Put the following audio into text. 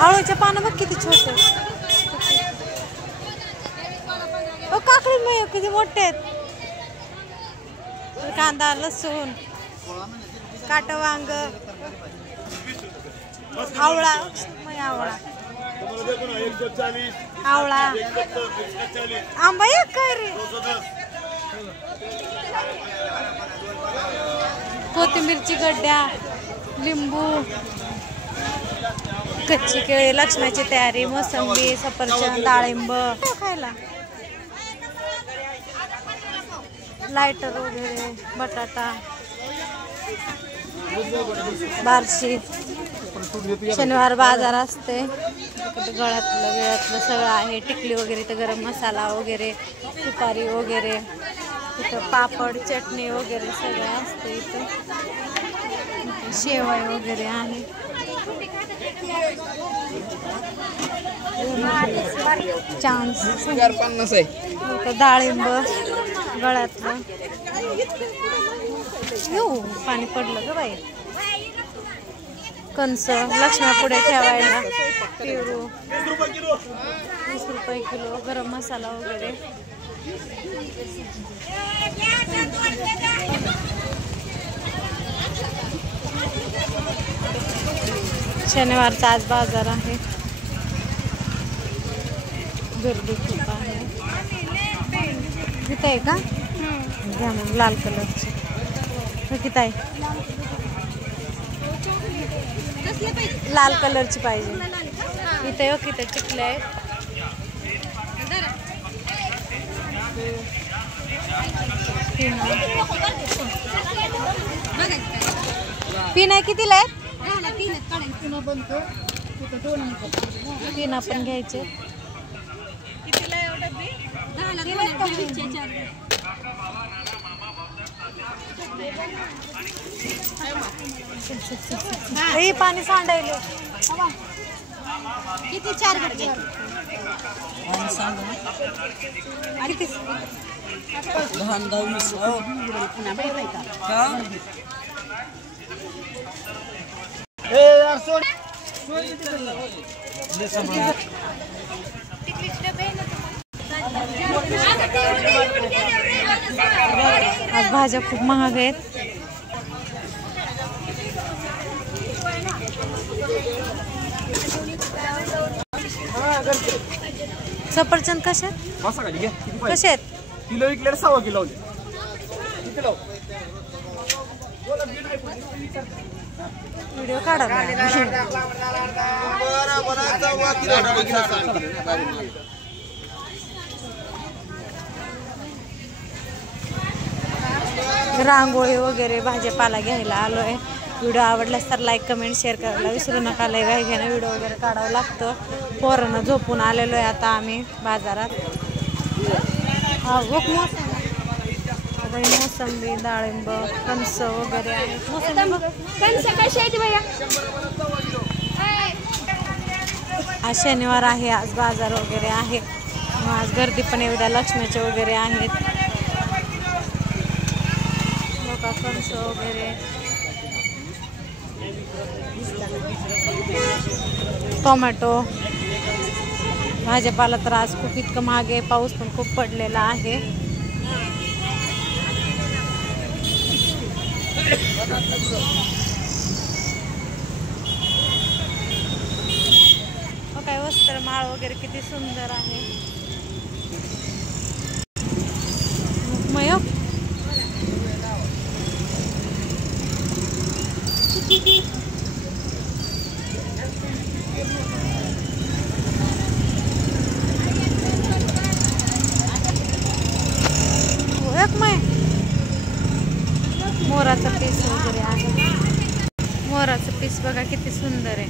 आळूचे पानं बघ किती छोटे. काकडी मग किती मोठे आहेत. कांदा, लसूण, काट वांग, आवळा, आवळा आवळा आंबा एक काय रे. कोथिंबीरची गड्ड्या, लिंबू, कच्ची केळी, लक्षणाची तयारी, मोसंबी, सफरचंद, डाळिंब खायला, लायटर वगैरे, बटाटा, बारशी. शनिवार बाजार असते. गळ्यातलं वेळातलं सगळं आहे. टिकली वगैरे, तर गरम मसाला वगैरे, सुपारी वगैरे, इथं पापड, चटणी वगैरे सगळं असते. इथं शेवई वगैरे आहे. चान्स 50 आहे. डाळिंब गळ्यातलं. येऊ पाणी पडलं ग बाई. कंस लक्ष्म्या पुढे ठेवायला. पेरू 20 रुपये किलो. गरम मसाला वगैरे. शनिवारचा आज बाजार आहे. गर्दी खूप आहे. किती आहे का? घ्या मग लाल कलरची. किती आहे? लाल कलरची पाहिजे. इथे किती चिकले आहे. पिन आहे कितीला आहे? 3 आपण घ्यायचे. पाणी सांडायले. किती 4 घंटे आज भाज्या खूप महाग आहेत. सफरचंद कसे कसे आहेत? किलो विकले 6 किलो. व्हिडिओ काढा. रांगोळी वगैरे भाजीपाला घ्यायला आलोय. व्हिडिओ आवडल्यास तर लाईक, कमेंट, शेअर करायला विसरू नका. लय घाई घ्यायला व्हिडिओ वगैरे काढावं लागतं. पोरांना झोपून आलेलो आहे आता आम्ही बाजारात. हा मोसंबी, डाळिंब, कणस वगैरे आहेत. आज शनिवार आहे. आज बाजार वगैरे आहे. आज गर्दी पण एवढ्या लक्ष्मीचे वगैरे आहेत. कणस वगैरे, टोमॅटो, भाजीपाला तर आज खूप इतकं महाग आहे. पाऊस पण खूप पडलेला आहे. काय वस्त्र माळ वगैरे किती सुंदर आहे. मोराचा पीस वगैरे आहे. मोराचं पीस बघा किती सुंदर आहे.